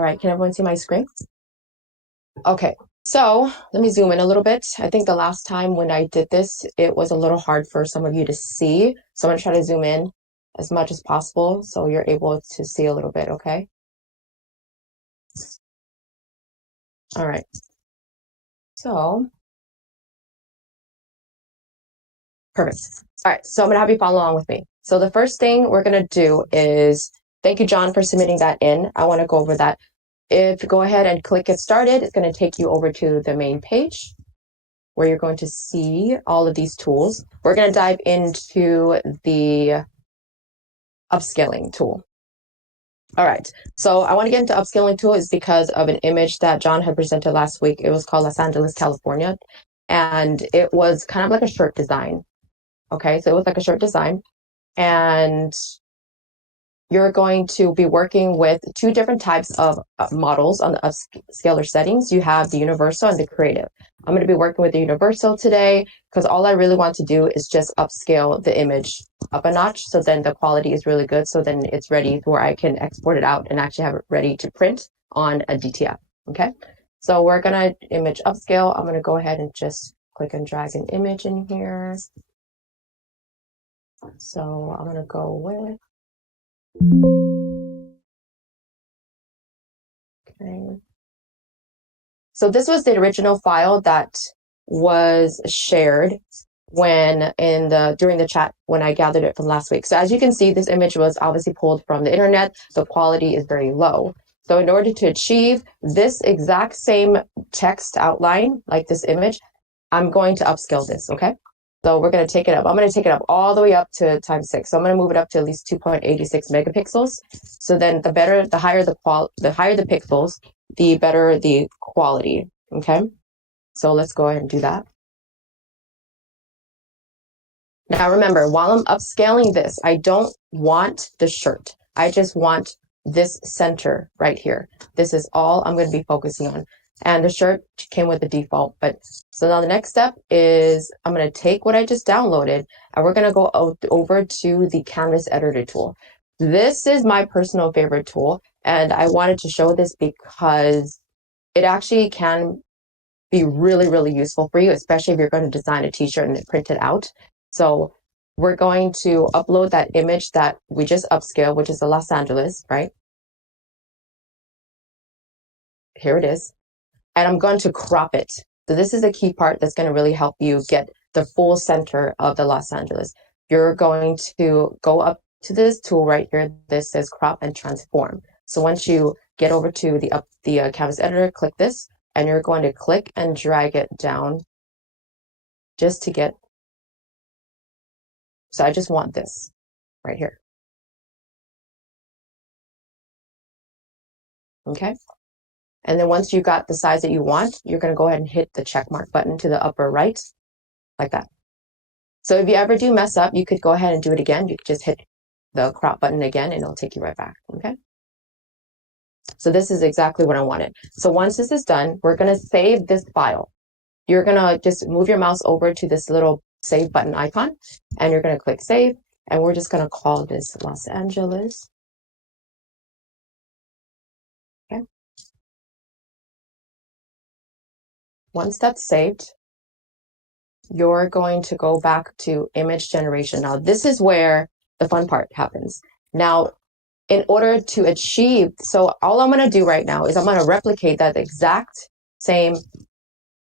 All right, can everyone see my screen? Okay, so let me zoom in a little bit. I think the last time when I did this, it was a little hard for some of you to see. So I'm gonna try to zoom in as much as possible so you're able to see a little bit, okay? All right, so perfect. All right, so I'm gonna have you follow along with me. So the first thing we're gonna do is, thank you, John, for submitting that in. I wanna go over that. If you go ahead and click Get Started, it's gonna take you over to the main page where you're going to see all of these tools. We're gonna dive into the upscaling tool. All right, so I wanna get into upscaling tool is because of an image that John had presented last week. It was called Los Angeles, California, and it was kind of like a shirt design. Okay, so it was like a shirt design, and you're going to be working with two different types of models on the upscaler settings. You have the universal and the creative. I'm going to be working with the universal today because all I really want to do is just upscale the image up a notch. So then the quality is really good. So then it's ready where I can export it out and actually have it ready to print on a DTF. Okay. So we're going to image upscale. I'm going to go ahead and just click and drag an image in here. So I'm going to go with, okay. So this was the original file that was shared when during the chat when I gathered it from last week. So as you can see, this image was obviously pulled from the internet. The quality is very low. So in order to achieve this exact same text outline, like this image, I'm going to upscale this, okay? So we're going to take it up. I'm going to take it up all the way up to ×6. So I'm going to move it up to at least 2.86 megapixels. So then the higher the pixels, the better the quality, okay? So let's go ahead and do that. Now remember, while I'm upscaling this, I don't want the shirt. I just want this center right here. This is all I'm going to be focusing on. And the shirt came with the default. But so now the next step is I'm going to take what I just downloaded and we're going to go over to the canvas editor tool. This is my personal favorite tool. And I wanted to show this because it actually can be really, really useful for you, especially if you're going to design a t-shirt and print it out. So we're going to upload that image that we just upscaled, which is the Los Angeles, right? Here it is. And I'm going to crop it. So this is a key part that's going to really help you get the full center of the Los Angeles. You're going to go up to this tool right here. This says crop and transform. So once you get over to the canvas editor, click this, and you're going to click and drag it down just to get. So I just want this right here. Okay. And then once you got the size that you want, you're going to go ahead and hit the check mark button to the upper right, like that. So if you ever do mess up, you could go ahead and do it again. You could just hit the crop button again and it'll take you right back, okay? So this is exactly what I wanted. So once this is done, we're going to save this file. You're going to just move your mouse over to this little save button icon and you're going to click save. And we're just going to call this Los Angeles. Okay. Once that's saved, you're going to go back to image generation. Now, this is where the fun part happens. Now, in order to achieve, so all I'm going to do right now is I'm going to replicate that exact same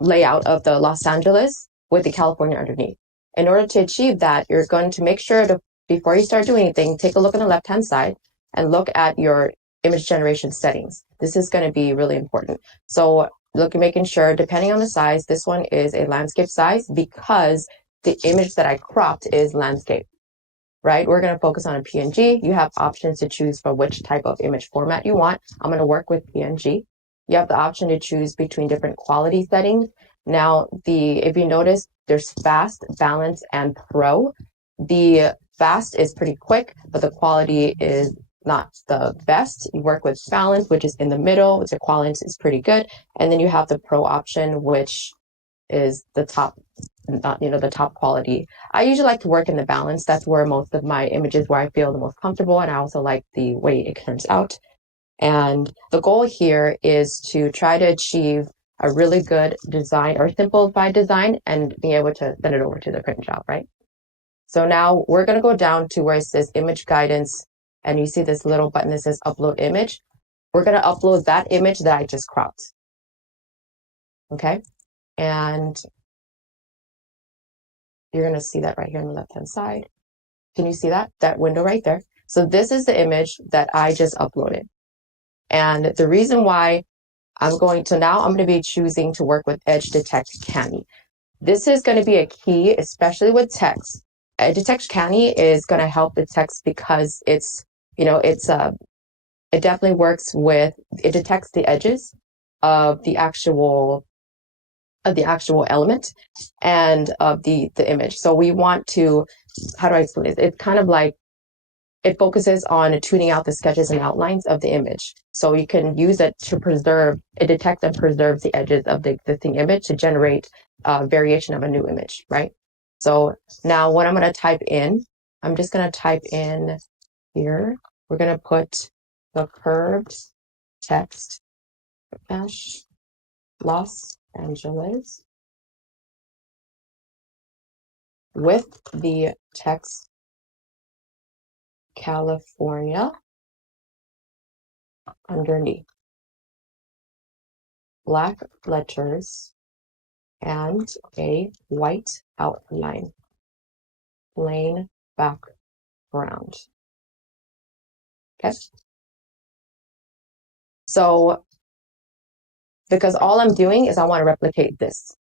layout of the Los Angeles with the California underneath. In order to achieve that, you're going to make sure to, before you start doing anything, take a look on the left-hand side and look at your image generation settings. This is going to be really important. So making sure, depending on the size, this one is a landscape size because the image that I cropped is landscape, right? We're going to focus on a PNG. You have options to choose for which type of image format you want. I'm going to work with PNG. You have the option to choose between different quality settings. Now, if you notice, there's fast, balance, and pro. The fast is pretty quick, but the quality is not the best. You work with balance, which is in the middle, which the quality is pretty good. And then you have the pro option, which is the top, the top quality. I usually like to work in the balance. That's where most of my images where I feel the most comfortable. And I also like the way it turns out. And the goal here is to try to achieve a really good design or simplified design and being able to send it over to the print shop, right? So now we're going to go down to where it says image guidance, and you see this little button that says upload image. We're going to upload that image that I just cropped. Okay. And you're going to see that right here on the left-hand side. Can you see that? That window right there. So this is the image that I just uploaded. And the reason why I'm going to be choosing to work with Edge Detect Canny. This is going to be a key, especially with text. Edge Detect Canny is going to help the text because it's, it definitely works with, it detects the edges of the actual element and of the image. So we want to, how do I explain it? It's kind of like, it focuses on tuning out the sketches and outlines of the image. So you can use it to preserve, it detects and preserves the edges of the existing image to generate variation of a new image, right? So now what I'm going to type in, I'm just going to type in here, we're going to put the curved text mesh Los Angeles with the text California underneath. Black letters and a white outline. Plain background. Okay. So, because all I'm doing is I want to replicate this.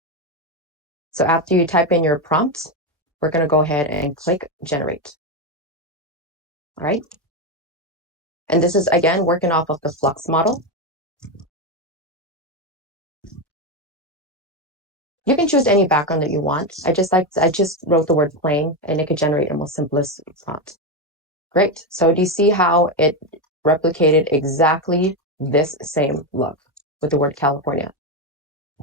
So after you type in your prompt, we're going to go ahead and click generate. All right. And this is, again, working off of the Flux model. You can choose any background that you want. I just wrote the word plain and it could generate a most simplest prompt. Great. So do you see how it replicated exactly this same look with the word California,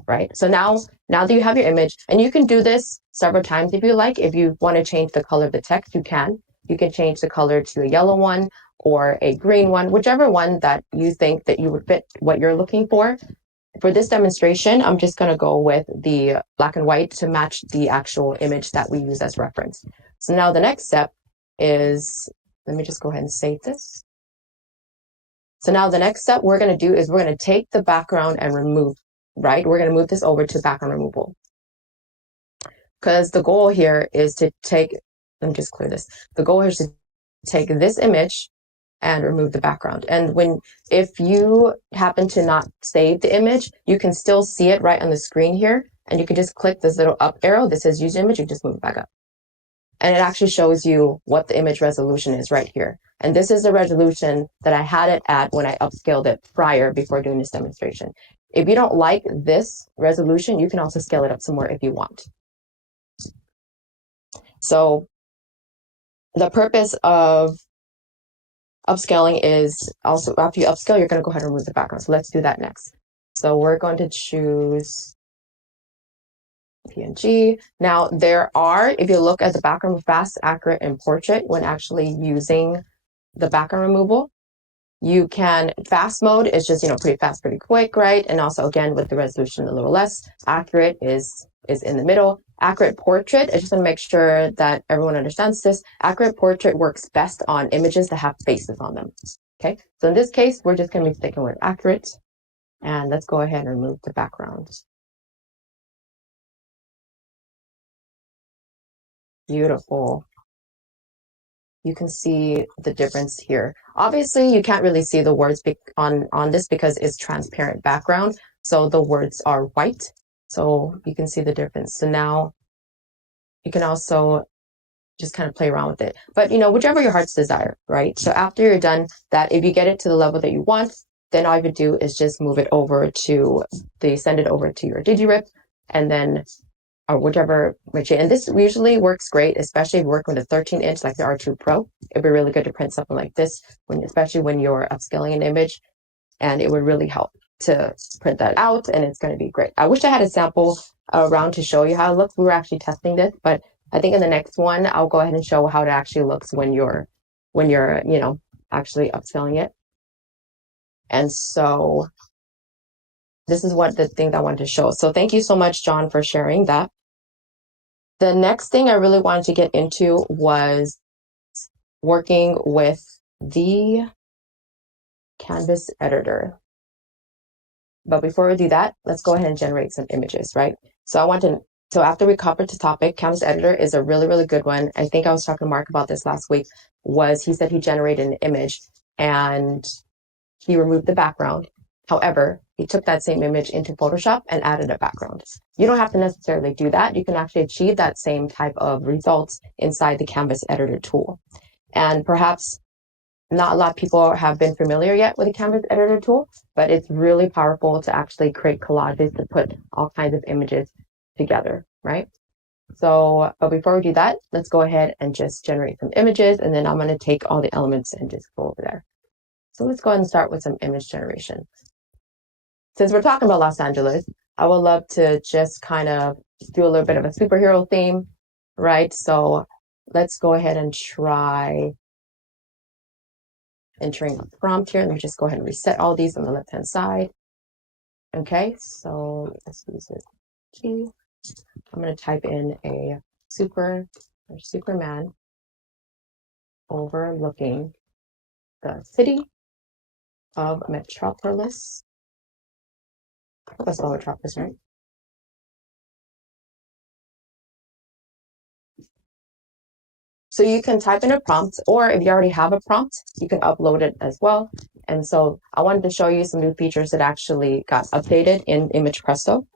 right? So now that you have your image, and you can do this several times if you like. If you want to change the color of the text, you can. You can change the color to a yellow one or a green one, whichever one that you think that you would fit what you're looking for. For this demonstration, I'm just going to go with the black and white to match the actual image that we use as reference. So now the next step is, let me just go ahead and save this. So now the next step we're going to do is we're going to take the background and remove, right? We're going to move this over to background removal. Because the goal here is to take, let me just clear this. The goal here is to take this image and remove the background. And if you happen to not save the image, you can still see it right on the screen here. And you can just click this little up arrow that says use image, you just move it back up. And it actually shows you what the image resolution is right here. And this is the resolution that I had it at when I upscaled it prior before doing this demonstration. If you don't like this resolution, you can also scale it up some more if you want. So the purpose of upscaling is also, after you upscale, you're going to go ahead and remove the background. So let's do that next. So we're going to choose PNG. Now there are, if you look at the background fast, accurate, and portrait when actually using the background removal, you can, fast mode is just, pretty fast, pretty quick, right? And also again, with the resolution a little less, accurate is in the middle. Accurate portrait, I just want to make sure that everyone understands this. Accurate portrait works best on images that have faces on them. Okay, so in this case, we're just going to be sticking with accurate. And let's go ahead and remove the background. Beautiful. You can see the difference here. Obviously, you can't really see the words on this because it's transparent background. So the words are white. So you can see the difference. So now you can also just kind of play around with it. But, whichever your heart's desire, right? So after you're done that, if you get it to the level that you want, then all you would do is just move it over to send it over to your DigiRip and then or whichever machine. And this usually works great, especially if you work with a 13-inch like the R2 Pro. It'd be really good to print something like this, especially when you're upscaling an image, and it would really help to print that out, and it's going to be great. I wish I had a sample around to show you how it looks. We were actually testing this, but I think in the next one, I'll go ahead and show how it actually looks when you're actually upscaling it. And so this is what the thing that I wanted to show. So thank you so much, John, for sharing that. The next thing I really wanted to get into was working with the Canvas editor. But before we do that, let's go ahead and generate some images, right? So after we covered the topic, Canvas editor is a really, really good one. I think I was talking to Mark about this last week, he said he generated an image and he removed the background. However, he took that same image into Photoshop and added a background. You don't have to necessarily do that. You can actually achieve that same type of results inside the Canvas editor tool. And perhaps not a lot of people have been familiar yet with the Canvas editor tool, but it's really powerful to actually create collages to put all kinds of images together, right? So, but before we do that, let's go ahead and just generate some images, and then I'm going to take all the elements and just go over there. So let's go ahead and start with some image generation. Since we're talking about Los Angeles, I would love to just kind of do a little bit of a superhero theme, right? So let's go ahead and try entering a prompt here. Let me just go ahead and reset all these on the left-hand side. Okay, so let's use it. I'm going to type in a Superman overlooking the city of Metropolis. That's all Metropolis, right? So you can type in a prompt, or if you already have a prompt, you can upload it as well. And so I wanted to show you some new features that actually got updated in Image Presto.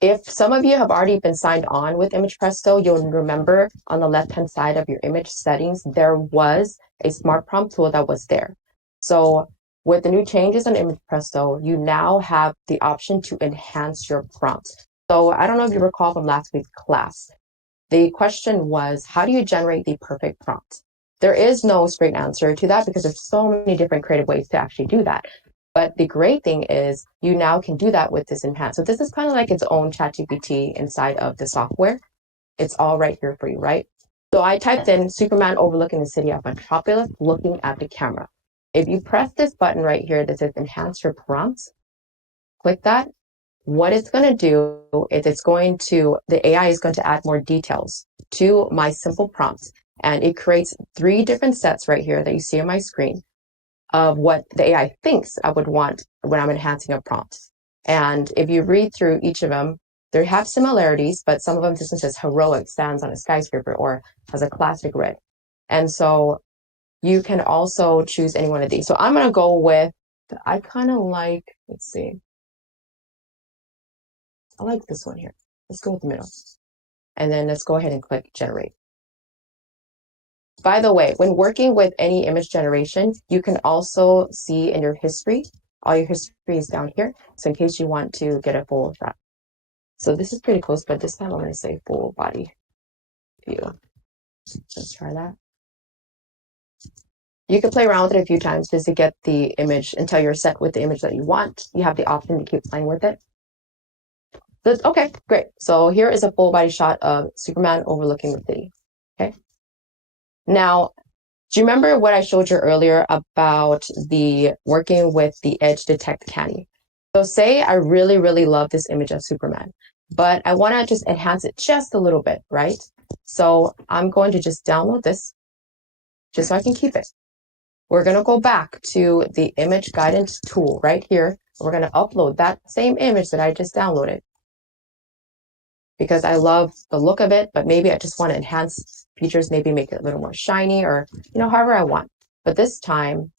If some of you have already been signed on with Image Presto, you'll remember on the left-hand side of your image settings, there was a smart prompt tool that was there. So with the new changes on Image Presto, you now have the option to enhance your prompt. So I don't know if you recall from last week's class, the question was, how do you generate the perfect prompt? There is no straight answer to that because there's so many different creative ways to actually do that. But the great thing is you now can do that with this enhance. So this is kind of like its own ChatGPT inside of the software. It's all right here for you, right? So I typed in Superman overlooking the city of Metropolis, looking at the camera. If you press this button right here that says enhance your prompts, click that. What it's going to do is the AI is going to add more details to my simple prompts. And it creates 3 different sets right here that you see on my screen of what the AI thinks I would want when I'm enhancing a prompt. And if you read through each of them, they have similarities, but some of them just says heroic stands on a skyscraper or has a classic red. And so you can also choose any one of these. So I'm going to go with, I kind of like, let's see. I like this one here. Let's go with the middle. And then let's go ahead and click generate. By the way, when working with any image generation, you can also see in your history, all your history is down here. So in case you want to get a full shot. So this is pretty close, but this time I'm going to say full body view. Let's try that. You can play around with it a few times just to get the image until you're set with the image that you want. You have the option to keep playing with it. Okay, great. So here is a full body shot of Superman overlooking the city. Okay. Now, do you remember what I showed you earlier about the working with the edge detect Canny? So say I really, really love this image of Superman, but I want to just enhance it just a little bit, right? So I'm going to just download this just so I can keep it. We're going to go back to the image guidance tool right here. We're going to upload that same image that I just downloaded because I love the look of it, but maybe I just want to enhance features, maybe make it a little more shiny or, however I want. But this time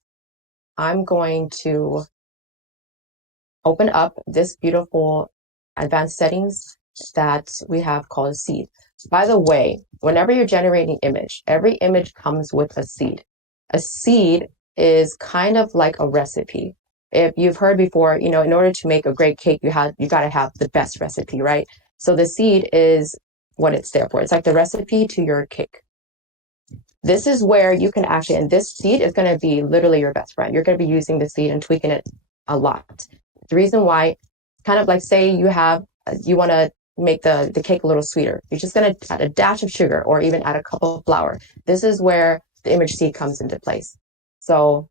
I'm going to open up this beautiful advanced settings that we have called a seed. By the way, whenever you're generating image, every image comes with a seed. A seed is kind of like a recipe. If you've heard before, in order to make a great cake, you got to have the best recipe, right? So the seed is what it's there for. It's like the recipe to your cake. This is where you can actually, and this seed is going to be literally your best friend. You're going to be using the seed and tweaking it a lot. The reason why, kind of like say you want to make the cake a little sweeter. You're just going to add a dash of sugar or even add a cup of flour. This is where the image seed comes into place. So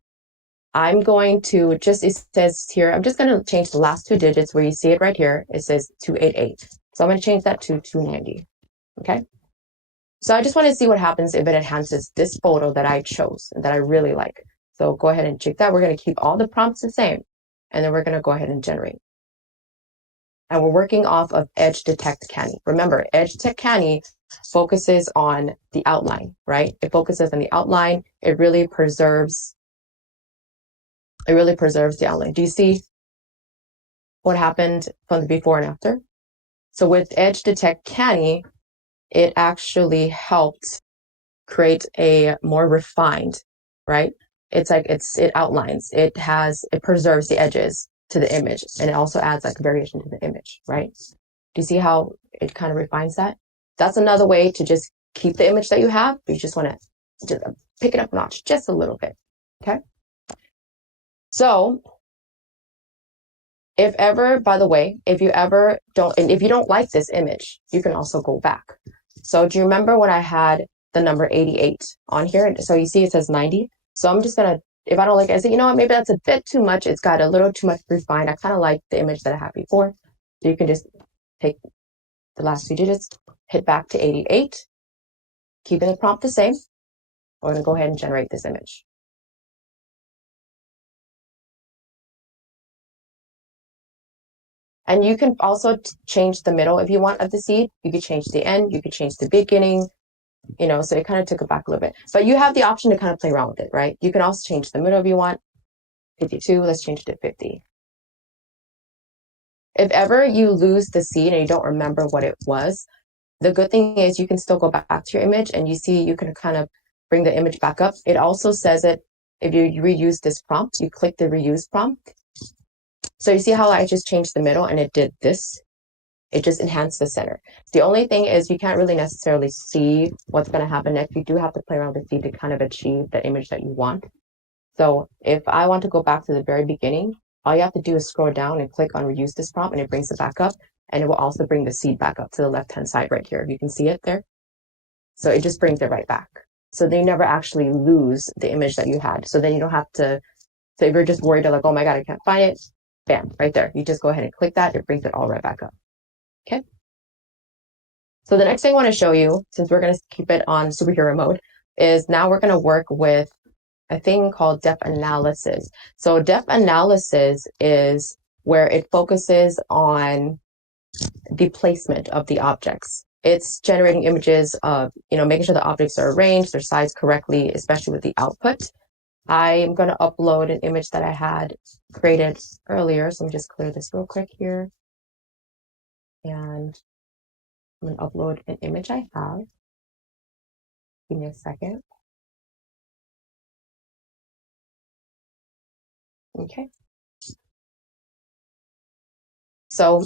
I'm going to just, it says here, I'm just going to change the last two digits where you see it right here. It says 288. So I'm going to change that to 290. Okay. So I just want to see what happens if it enhances this photo that I chose and that I really like. So go ahead and check that. We're going to keep all the prompts the same. And then we're going to go ahead and generate. And we're working off of Edge Detect Canny. Remember, Edge Detect Canny focuses on the outline, right? It focuses on the outline. It really preserves the outline. Do you see what happened from the before and after? So with Edge Detect Canny, it actually helped create a more refined, right? It's like it outlines, it preserves the edges to the image, and it also adds like variation to the image, right? Do you see how it kind of refines that? That's another way to just keep the image that you have, but you just want to just pick it up a notch just a little bit. Okay. So if ever, by the way, if you don't like this image, you can also go back. So do you remember when I had the number 88 on here? So you see it says 90. So I'm just gonna, if I don't like it, I say, you know what, maybe that's a bit too much. It's got a little too much refined. I kind of like the image that I had before. So you can just take the last few digits, hit back to 88, keeping the prompt the same. We're gonna go ahead and generate this image. And you can also change the middle if you want of the seed. You could change the end, you could change the beginning, you know, so it kind of took it back a little bit. But you have the option to kind of play around with it, right? You can also change the middle if you want. 52, let's change it to 50. If ever you lose the seed and you don't remember what it was, the good thing is you can still go back to your image and you see you can kind of bring the image back up. It also says it, if you reuse this prompt, you click the reuse prompt. So you see how I just changed the middle and it did this? It just enhanced the center. The only thing is you can't really necessarily see what's going to happen next. You do have to play around with the seed to kind of achieve the image that you want. So if I want to go back to the very beginning, all you have to do is scroll down and click on reuse this prompt and it brings it back up. And it will also bring the seed back up to the left-hand side right here. You can see it there. So it just brings it right back. So they never actually lose the image that you had. So then you don't have to, so if you're just worried like, oh my God, I can't find it, bam, right there. You just go ahead and click that. It brings it all right back up. Okay. So the next thing I want to show you, since we're going to keep it on superhero mode, is now we're going to work with a thing called depth analysis. So depth analysis is where it focuses on the placement of the objects. It's generating images of, you know, making sure the objects are arranged, they're sized correctly, especially with the output. I'm going to upload an image that I had created earlier. So let me just clear this real quick here. And I'm going to upload an image I have. Give me a second. Okay. So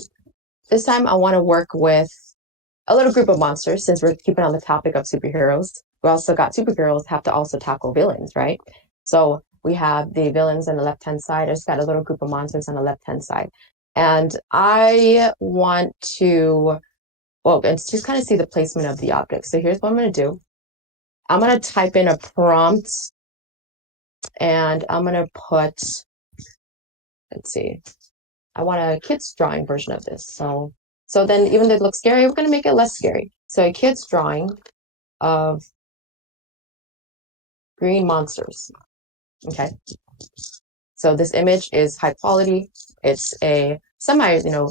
this time I want to work with a little group of monsters since we're keeping on the topic of superheroes. We also got superheroes have to also tackle villains, right? So we have the villains on the left-hand side. I just got a little group of monsters on the left-hand side. And I want to, well, and just kind of see the placement of the objects. So here's what I'm going to do. I'm going to type in a prompt and I'm going to put, let's see, I want a kid's drawing version of this. So then even though it looks scary, we're going to make it less scary. So a kid's drawing of green monsters. Okay. So this image is high quality. It's a semi, you know,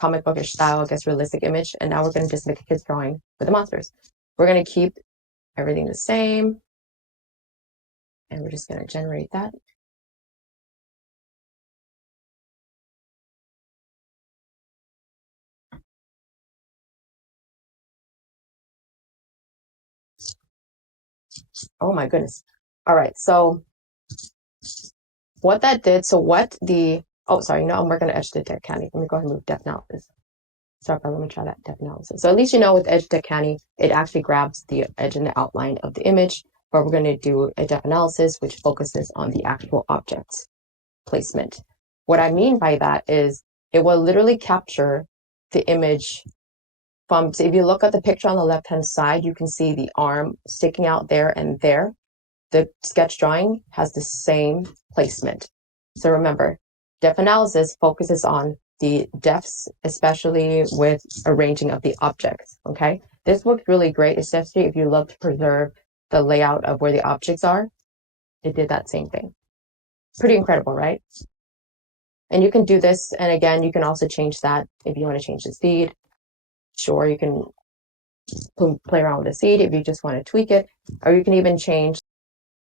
comic bookish style, I guess, realistic image. And now we're going to just make a kid's drawing with the monsters. We're going to keep everything the same. And we're just going to generate that. Oh my goodness. All right. So what that did, so what the, oh, sorry, no, I'm working on Edge Detect Canny. Let me go ahead and move depth analysis. Sorry, let me try that depth analysis. So at least you know with Edge Detect Canny, it actually grabs the edge and the outline of the image, but we're going to do a depth analysis, which focuses on the actual object placement. What I mean by that is it will literally capture the image from, so if you look at the picture on the left-hand side, you can see the arm sticking out there and there. the sketch drawing has the same placement. So remember, depth analysis focuses on the depths, especially with arranging of the objects, okay? This worked really great, especially if you love to preserve the layout of where the objects are. It did that same thing. Pretty incredible, right? And you can do this, and again, you can also change that if you want to change the seed. Sure, you can play around with the seed if you just want to tweak it, or you can even change